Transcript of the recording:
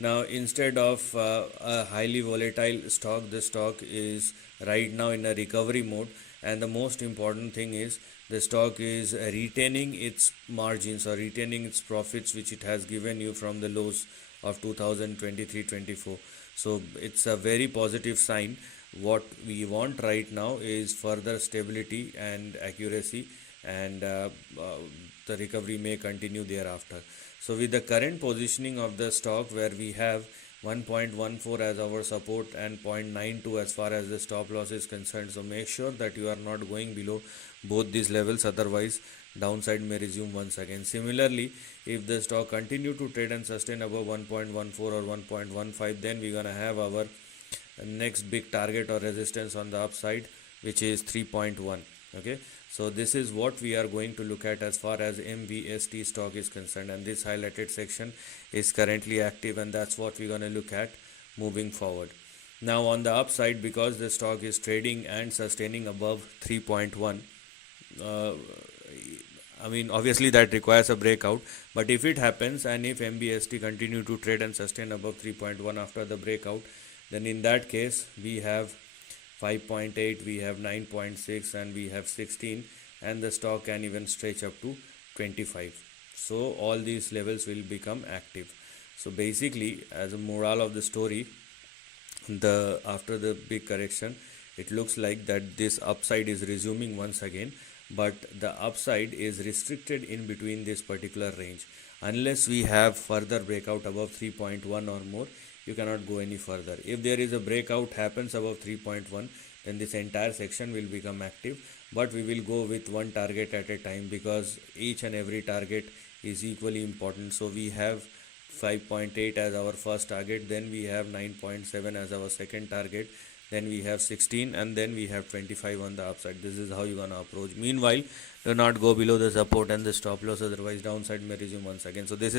Now, instead of a highly volatile stock, the stock is right now in a recovery mode, and the most important thing is the stock is retaining its margins or retaining its profits which it has given you from the lows of 2023-24. So it's a very positive sign. What we want right now is further stability and accuracy, and the recovery may continue thereafter. So with the current positioning of the stock, where we have 1.14 as our support and 0.92 as far as the stop loss is concerned, so make sure that you are not going below both these levels, otherwise downside may resume once again. Similarly, if the stock continue to trade and sustain above 1.14 or 1.15, then we're gonna have our next big target or resistance on the upside, which is 3.1. Okay, so this is what we are going to look at as far as MVST stock is concerned, and this highlighted section is currently active, and that's what we're going to look at moving forward. Now on the upside, because the stock is trading and sustaining above 3.1, uh, I mean, obviously that requires a breakout, but if it happens and if MBST continue to trade and sustain above 3.1 after the breakout, then in that case we have 5.8, we have 9.6, and we have 16, and the stock can even stretch up to 25. So all these levels will become active. So basically, as a moral of the story, the after the big correction, it looks like that this upside is resuming once again, but the upside is restricted in between this particular range. Unless we have further breakout above 3.1 or more, you cannot go any further. If there is a breakout happens above 3.1, then this entire section will become active, but we will go with one target at a time, because each and every target is equally important. So we have 5.8 as our first target, then we have 9.7 as our second target, then we have 16, and then we have 25 on the upside. This is how you're gonna approach. Meanwhile, do not go below the support and the stop loss, otherwise downside may resume once again. So this is